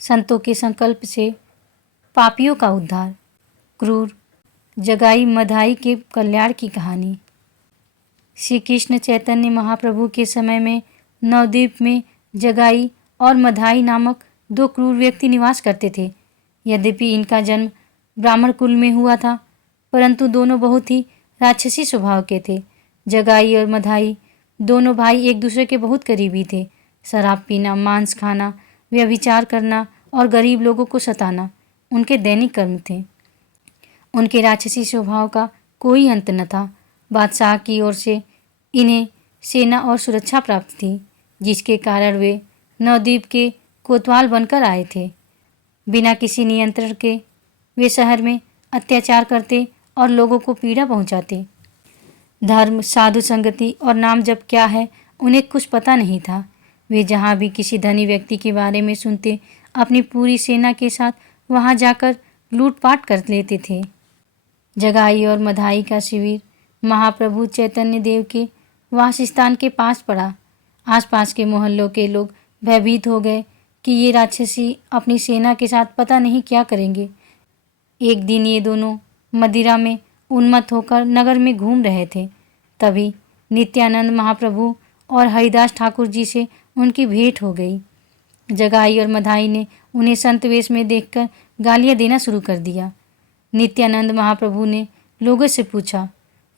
संतों के संकल्प से पापियों का उद्धार। क्रूर जगाई मधाई के कल्याण की कहानी। श्री कृष्ण चैतन्य महाप्रभु के समय में नवद्वीप में जगाई और मधाई नामक दो क्रूर व्यक्ति निवास करते थे। यद्यपि इनका जन्म ब्राह्मण कुल में हुआ था, परंतु दोनों बहुत ही राक्षसी स्वभाव के थे। जगाई और मधाई दोनों भाई एक दूसरे के बहुत करीबी थे। शराब पीना, मांस खाना, व्यभिचार करना और गरीब लोगों को सताना उनके दैनिक कर्म थे। उनके राक्षसी स्वभाव का कोई अंत न था। बादशाह की ओर से इन्हें सेना और सुरक्षा प्राप्त थी, जिसके कारण वे नवद्वीप के कोतवाल बनकर आए थे। बिना किसी नियंत्रण के वे शहर में अत्याचार करते और लोगों को पीड़ा पहुंचाते। धर्म, साधु संगति और नाम जप क्या है उन्हें कुछ पता नहीं था। वे जहाँ भी किसी धनी व्यक्ति के बारे में सुनते, अपनी पूरी सेना के साथ वहाँ जाकर लूटपाट कर लेते थे। जगाई और मधाई का शिविर महाप्रभु चैतन्य देव के वासस्थान के पास पड़ा। आसपास के मोहल्लों के लोग भयभीत हो गए कि ये राक्षसी अपनी सेना के साथ पता नहीं क्या करेंगे। एक दिन ये दोनों मदिरा में उन्मत्त होकर नगर में घूम रहे थे। तभी नित्यानंद महाप्रभु और हरिदास ठाकुर जी से उनकी भेंट हो गई। जगाई और मधाई ने उन्हें संत वेश में देखकर गालियां देना शुरू कर दिया। नित्यानंद महाप्रभु ने लोगों से पूछा,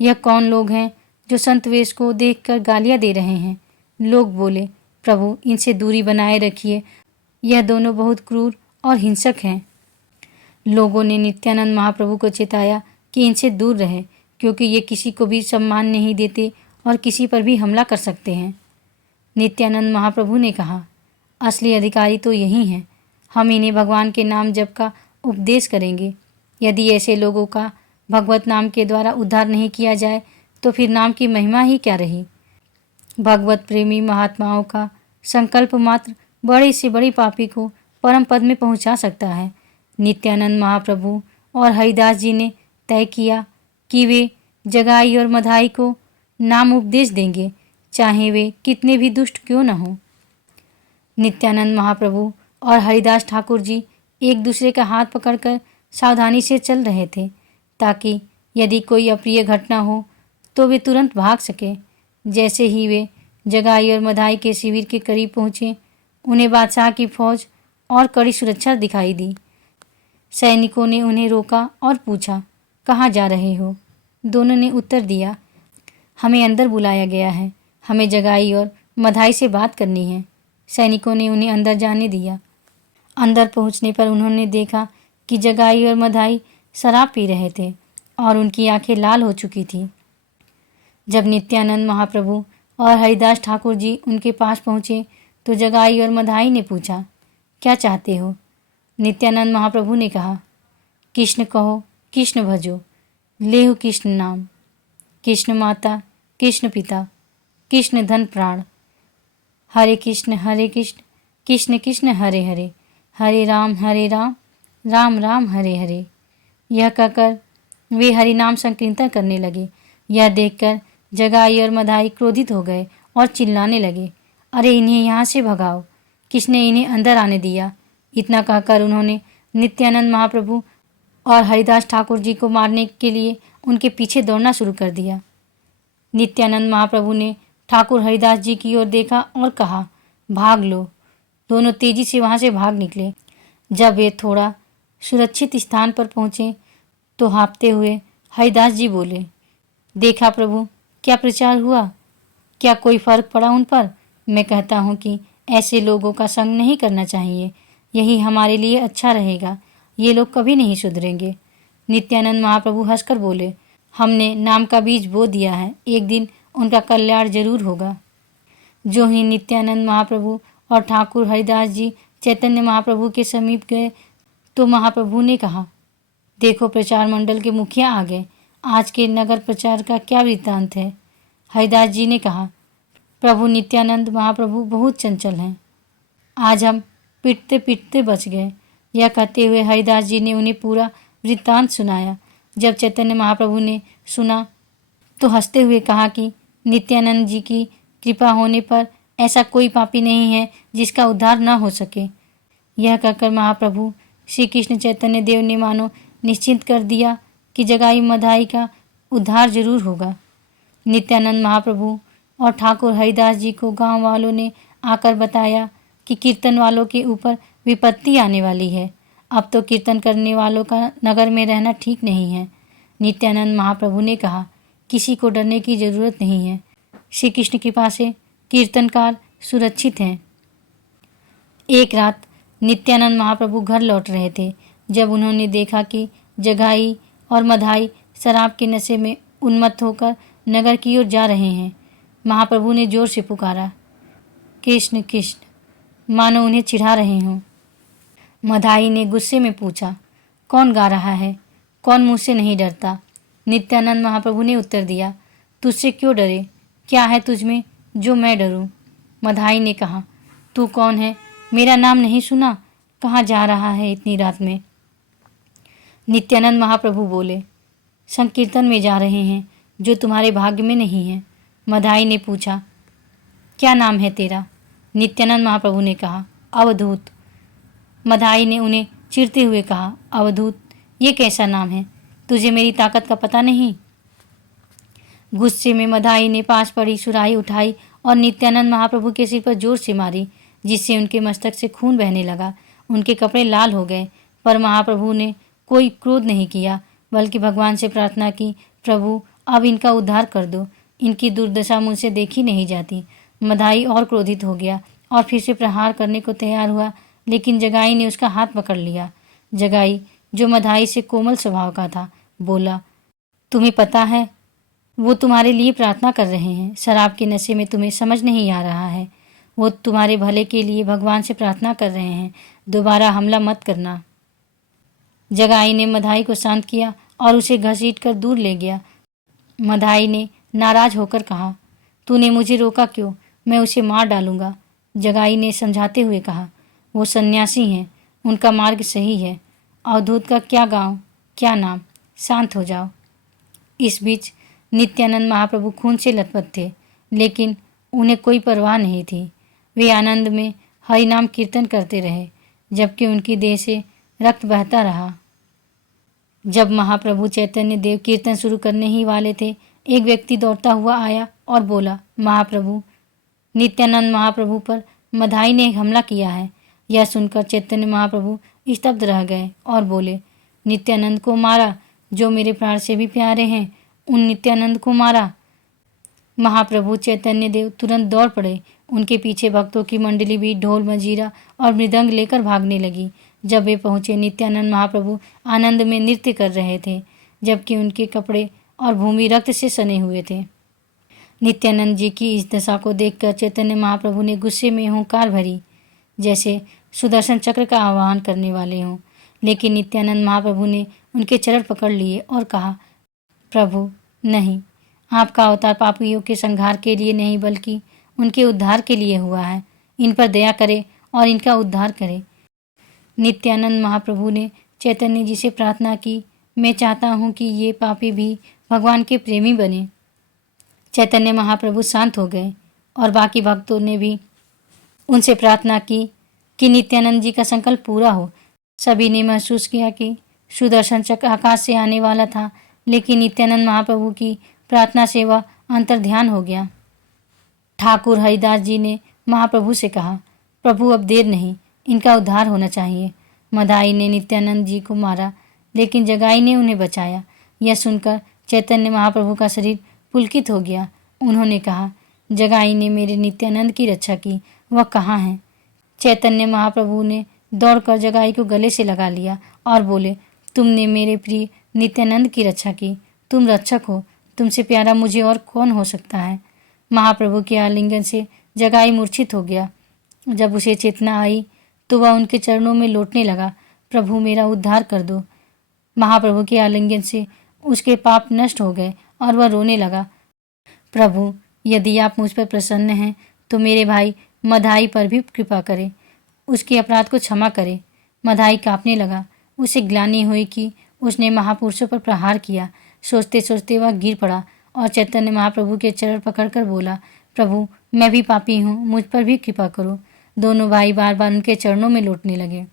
यह कौन लोग हैं जो संत वेश को देखकर गालियां दे रहे हैं? लोग बोले, प्रभु इनसे दूरी बनाए रखिए, यह दोनों बहुत क्रूर और हिंसक हैं। लोगों ने नित्यानंद महाप्रभु को चेताया कि इनसे दूर रहे, क्योंकि ये किसी को भी सम्मान नहीं देते और किसी पर भी हमला कर सकते हैं। नित्यानंद महाप्रभु ने कहा, असली अधिकारी तो यही हैं। हम इन्हें भगवान के नाम जप का उपदेश करेंगे। यदि ऐसे लोगों का भगवत नाम के द्वारा उद्धार नहीं किया जाए तो फिर नाम की महिमा ही क्या रही। भगवत प्रेमी महात्माओं का संकल्प मात्र बड़े से बड़े पापी को परम पद में पहुंचा सकता है। नित्यानंद महाप्रभु और हरिदास जी ने तय किया कि वे जगाई और मधाई को नाम उपदेश देंगे, चाहे वे कितने भी दुष्ट क्यों न हों। नित्यानंद महाप्रभु और हरिदास ठाकुर जी एक दूसरे का हाथ पकड़कर सावधानी से चल रहे थे, ताकि यदि कोई अप्रिय घटना हो तो वे तुरंत भाग सके। जैसे ही वे जगाई और मधाई के शिविर के करीब पहुँचे, उन्हें बादशाह की फौज और कड़ी सुरक्षा दिखाई दी। सैनिकों ने उन्हें रोका और पूछा, कहाँ जा रहे हो? दोनों ने उत्तर दिया, हमें अंदर बुलाया गया है, हमें जगाई और मधाई से बात करनी है। सैनिकों ने उन्हें अंदर जाने दिया। अंदर पहुंचने पर उन्होंने देखा कि जगाई और मधाई शराब पी रहे थे और उनकी आंखें लाल हो चुकी थीं। जब नित्यानंद महाप्रभु और हरिदास ठाकुर जी उनके पास पहुँचे तो जगाई और मधाई ने पूछा, क्या चाहते हो? नित्यानंद महाप्रभु ने कहा, कृष्ण कहो, कृष्ण भजो, लेहु कृष्ण नाम, कृष्ण माता, कृष्ण पिता, कृष्ण धन प्राण, हरे कृष्ण कृष्ण कृष्ण हरे हरे, हरे राम राम राम हरे हरे। यह कहकर वे हरि नाम संकीर्तन करने लगे। यह देखकर जगाई और मधाई क्रोधित हो गए और चिल्लाने लगे, अरे इन्हें यहाँ से भगाओ, किसने इन्हें अंदर आने दिया? इतना कहकर उन्होंने नित्यानंद महाप्रभु और हरिदास ठाकुर जी को मारने के लिए उनके पीछे दौड़ना शुरू कर दिया। नित्यानंद महाप्रभु ने ठाकुर हरिदास जी की ओर देखा और कहा, भाग लो। दोनों तेजी से वहाँ से भाग निकले। जब वे थोड़ा सुरक्षित स्थान पर पहुँचे तो हाँफते हुए हरिदास जी बोले, देखा प्रभु, क्या प्रचार हुआ? क्या कोई फर्क पड़ा उन पर? मैं कहता हूँ कि ऐसे लोगों का संग नहीं करना चाहिए, यही हमारे लिए अच्छा रहेगा। ये लोग कभी नहीं सुधरेंगे। नित्यानंद महाप्रभु हंसकर बोले, हमने नाम का बीज बो दिया है, एक दिन उनका कल्याण जरूर होगा। जो ही नित्यानंद महाप्रभु और ठाकुर हरिदास जी चैतन्य महाप्रभु के समीप गए तो महाप्रभु ने कहा, देखो प्रचार मंडल के मुखिया आ गए, आज के नगर प्रचार का क्या वृत्तांत है? हरिदास जी ने कहा, प्रभु नित्यानंद महाप्रभु बहुत चंचल हैं, आज हम पिटते पिटते बच गए। यह कहते हुए हरिदास जी ने उन्हें पूरा वृत्तांत सुनाया। जब चैतन्य महाप्रभु ने सुना तो हंसते हुए कहा कि नित्यानंद जी की कृपा होने पर ऐसा कोई पापी नहीं है जिसका उद्धार न हो सके। यह कहकर महाप्रभु श्री कृष्ण चैतन्य देव ने मानो निश्चिंत कर दिया कि जगाई मधाई का उद्धार जरूर होगा। नित्यानंद महाप्रभु और ठाकुर हरिदास जी को गांव वालों ने आकर बताया कि कीर्तन वालों के ऊपर विपत्ति आने वाली है। अब तो कीर्तन करने वालों का नगर में रहना ठीक नहीं है। नित्यानंद महाप्रभु ने कहा, किसी को डरने की जरूरत नहीं है। श्री कृष्ण कृपा से कीर्तनकार सुरक्षित हैं। एक रात नित्यानंद महाप्रभु घर लौट रहे थे जब उन्होंने देखा कि जगाई और मधाई शराब के नशे में उन्मत्त होकर नगर की ओर जा रहे हैं। महाप्रभु ने जोर से पुकारा, कृष्ण कृष्ण, मानो उन्हें चिढ़ा रहे हों। मधाई ने गुस्से में पूछा, कौन गा रहा है? कौन मुझसे नहीं डरता? नित्यानंद महाप्रभु ने उत्तर दिया, तुझसे क्यों डरे? क्या है तुझमें जो मैं डरूं? मधाई ने कहा, तू कौन है? मेरा नाम नहीं सुना? कहाँ जा रहा है इतनी रात में? नित्यानंद महाप्रभु बोले, संकीर्तन में जा रहे हैं जो तुम्हारे भाग्य में नहीं है। मधाई ने पूछा, क्या नाम है तेरा? नित्यानंद महाप्रभु ने कहा, अवधूत। मधाई ने उन्हें चिढ़ते हुए कहा, अवधूत, ये कैसा नाम है? तुझे मेरी ताकत का पता नहीं? गुस्से में मधाई ने पास पड़ी सुराही उठाई और नित्यानंद महाप्रभु के सिर पर जोर से मारी, जिससे उनके मस्तक से खून बहने लगा। उनके कपड़े लाल हो गए, पर महाप्रभु ने कोई क्रोध नहीं किया, बल्कि भगवान से प्रार्थना की, प्रभु अब इनका उद्धार कर दो, इनकी दुर्दशा मुझसे देखी नहीं जाती। मधाई और क्रोधित हो गया और फिर से प्रहार करने को तैयार हुआ, लेकिन जगाई ने उसका हाथ पकड़ लिया। जगाई, जो मधाई से कोमल स्वभाव का था, बोला, तुम्हें पता है वो तुम्हारे लिए प्रार्थना कर रहे हैं। शराब के नशे में तुम्हें समझ नहीं आ रहा है। वो तुम्हारे भले के लिए भगवान से प्रार्थना कर रहे हैं। दोबारा हमला मत करना। जगाई ने मधाई को शांत किया और उसे घसीटकर दूर ले गया। मधाई ने नाराज होकर कहा, तूने मुझे रोका क्यों? मैं उसे मार डालूंगा। जगाई ने समझाते हुए कहा, वो सन्यासी हैं, उनका मार्ग सही है। अवधूत का क्या गांव, क्या नाम? शांत हो जाओ। इस बीच नित्यानंद महाप्रभु खून से लथपथ थे, लेकिन उन्हें कोई परवाह नहीं थी। वे आनंद में हरिनाम कीर्तन करते रहे, जबकि उनकी देह से रक्त बहता रहा। जब महाप्रभु चैतन्य देव कीर्तन शुरू करने ही वाले थे, एक व्यक्ति दौड़ता हुआ आया और बोला, महाप्रभु, नित्यानंद महाप्रभु पर मधाई ने हमला किया है। यह सुनकर चैतन्य महाप्रभु स्तब्ध रह गए और बोले, नित्यानंद को मारा, जो मेरे प्राण से भी प्यारे हैं, उन नित्यानंद को मारा। महाप्रभु चैतन्य देव तुरंत दौड़ पड़े। उनके पीछे भक्तों की मंडली भी ढोल मजीरा और मृदंग लेकर भागने लगी। जब वे पहुंचे, नित्यानंद महाप्रभु आनंद में नृत्य कर रहे थे, जबकि उनके कपड़े और भूमि रक्त से सने हुए थे। नित्यानंद जी की इस दशा को देखकर चैतन्य महाप्रभु ने गुस्से में हुंकार भरी, जैसे सुदर्शन चक्र का आह्वान करने वाले हों। लेकिन नित्यानंद महाप्रभु ने उनके चरण पकड़ लिए और कहा, प्रभु नहीं, आपका अवतार पापियों के संहार के लिए नहीं, बल्कि उनके उद्धार के लिए हुआ है। इन पर दया करे और इनका उद्धार करे। नित्यानंद महाप्रभु ने चैतन्य जी से प्रार्थना की, मैं चाहता हूँ कि ये पापी भी भगवान के प्रेमी बने। चैतन्य महाप्रभु शांत हो गए और बाकी भक्तों ने भी उनसे प्रार्थना की कि नित्यानंद जी का संकल्प पूरा हो। सभी ने महसूस किया कि सुदर्शन चक्र आकाश से आने वाला था, लेकिन नित्यानंद महाप्रभु की प्रार्थना से वह अंतर्ध्यान हो गया। ठाकुर हरिदास जी ने महाप्रभु से कहा, प्रभु अब देर नहीं, इनका उद्धार होना चाहिए। मधाई ने नित्यानंद जी को मारा, लेकिन जगाई ने उन्हें बचाया। यह सुनकर चैतन्य महाप्रभु का शरीर पुलकित हो गया। उन्होंने कहा, जगाई ने मेरे नित्यानंद की रक्षा की, वह कहाँ है? चैतन्य महाप्रभु ने दौड़कर जगाई को गले से लगा लिया और बोले, तुमने मेरे प्रिय नित्यानंद की रक्षा की, तुम रक्षक हो, तुमसे प्यारा मुझे और कौन हो सकता है। महाप्रभु के आलिंगन से जगाई मूर्छित हो गया। जब उसे चेतना आई तो वह उनके चरणों में लौटने लगा, प्रभु मेरा उद्धार कर दो। महाप्रभु के आलिंगन से उसके पाप नष्ट हो गए और वह रोने लगा, प्रभु यदि आप मुझ पर प्रसन्न हैं तो मेरे भाई मधाई पर भी कृपा करें, उसके अपराध को क्षमा करें। मधाई कांपने लगा, उसे ग्लानि हुई कि उसने महापुरुषों पर प्रहार किया। सोचते सोचते वह गिर पड़ा और चैतन्य महाप्रभु के चरण पकड़कर बोला, प्रभु मैं भी पापी हूँ, मुझ पर भी कृपा करो। दोनों भाई बार बार उनके चरणों में लौटने लगे।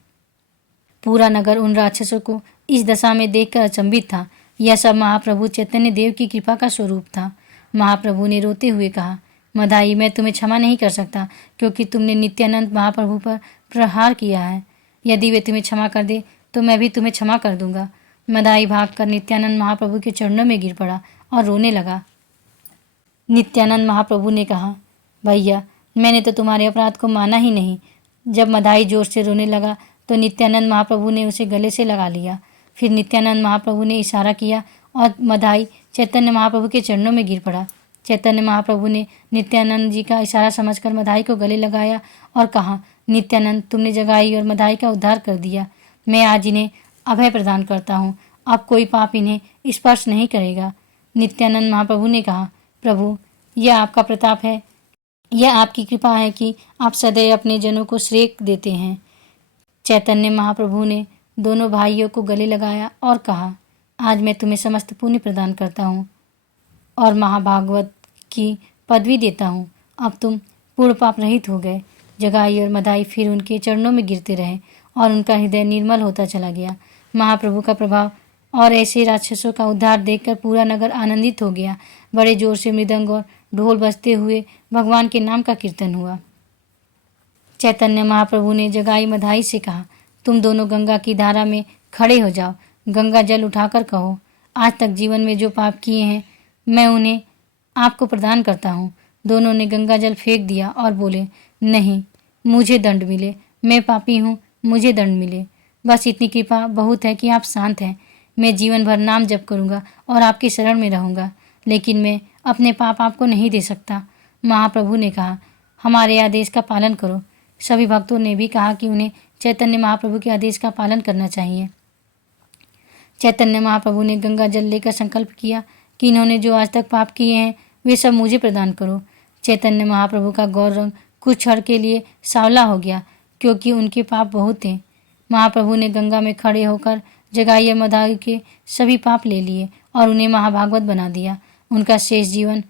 पूरा नगर उन राक्षसों को इस दशा में देखकर अचंभित था। यह सब महाप्रभु चैतन्य देव की कृपा का स्वरूप था। महाप्रभु ने रोते हुए कहा, मदाई, मैं तुम्हें क्षमा नहीं कर सकता क्योंकि तुमने नित्यानंद महाप्रभु पर प्रहार किया है। यदि वे तुम्हें क्षमा कर दे तो मैं भी तुम्हें क्षमा कर दूंगा। मदाई भागकर नित्यानंद महाप्रभु के चरणों में गिर पड़ा और रोने लगा। नित्यानंद महाप्रभु ने कहा, भैया, मैंने तो तुम्हारे अपराध को माना ही नहीं। जब मदाई जोर से रोने लगा तो नित्यानंद महाप्रभु ने उसे गले से लगा लिया। फिर नित्यानंद महाप्रभु ने इशारा किया और मदाई चैतन्य महाप्रभु के चरणों में गिर पड़ा। चैतन्य महाप्रभु ने नित्यानंद जी का इशारा समझकर मदाई को गले लगाया और कहा, नित्यानंद, तुमने जगाई और मदाई का उद्धार कर दिया। मैं आज इन्हें अभय प्रदान करता हूँ। अब कोई पाप इन्हें स्पर्श नहीं करेगा। नित्यानंद महाप्रभु ने कहा, प्रभु, यह आपका प्रताप है, यह आपकी कृपा है कि आप सदैव अपने जनों को श्रेय देते हैं। चैतन्य महाप्रभु ने दोनों भाइयों को गले लगाया और कहा, आज मैं तुम्हें समस्त पुण्य प्रदान करता हूँ और महाभागवत की पदवी देता हूँ। अब तुम पूर्ण पाप रहित हो गए। जगाई और मदाई फिर उनके चरणों में गिरते रहे और उनका हृदय निर्मल होता चला गया। महाप्रभु का प्रभाव और ऐसे राक्षसों का उद्धार देखकर पूरा नगर आनंदित हो गया। बड़े जोर से मृदंग और ढोल बजते हुए भगवान के नाम का कीर्तन हुआ। चैतन्य महाप्रभु ने जगाई मदाई से कहा, तुम दोनों गंगा की धारा में खड़े हो जाओ। गंगा जल उठाकर कहो, आज तक जीवन में जो पाप किए हैं मैं उन्हें आपको प्रदान करता हूँ। दोनों ने गंगा जल फेंक दिया और बोले, नहीं, मुझे दंड मिले, मैं पापी हूँ, मुझे दंड मिले। बस इतनी कृपा बहुत है कि आप शांत हैं। मैं जीवन भर नाम जप करूँगा और आपकी शरण में रहूँगा, लेकिन मैं अपने पाप आपको नहीं दे सकता। महाप्रभु ने कहा, हमारे आदेश का पालन करो। सभी भक्तों ने भी कहा कि उन्हें चैतन्य महाप्रभु के आदेश का पालन करना चाहिए। चैतन्य महाप्रभु ने गंगा जल लेकर संकल्प किया कि इन्होंने जो आज तक पाप किए हैं वे सब मुझे प्रदान करो। चैतन्य महाप्रभु का गौर रंग कुछ क्षण के लिए सांवला हो गया क्योंकि उनके पाप बहुत थे। महाप्रभु ने गंगा में खड़े होकर जगाई और मदाई के सभी पाप ले लिए और उन्हें महाभागवत बना दिया। उनका शेष जीवन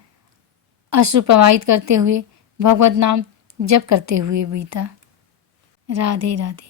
अश्रु प्रवाहित करते हुए भगवत नाम जप करते हुए बीता। राधे राधे।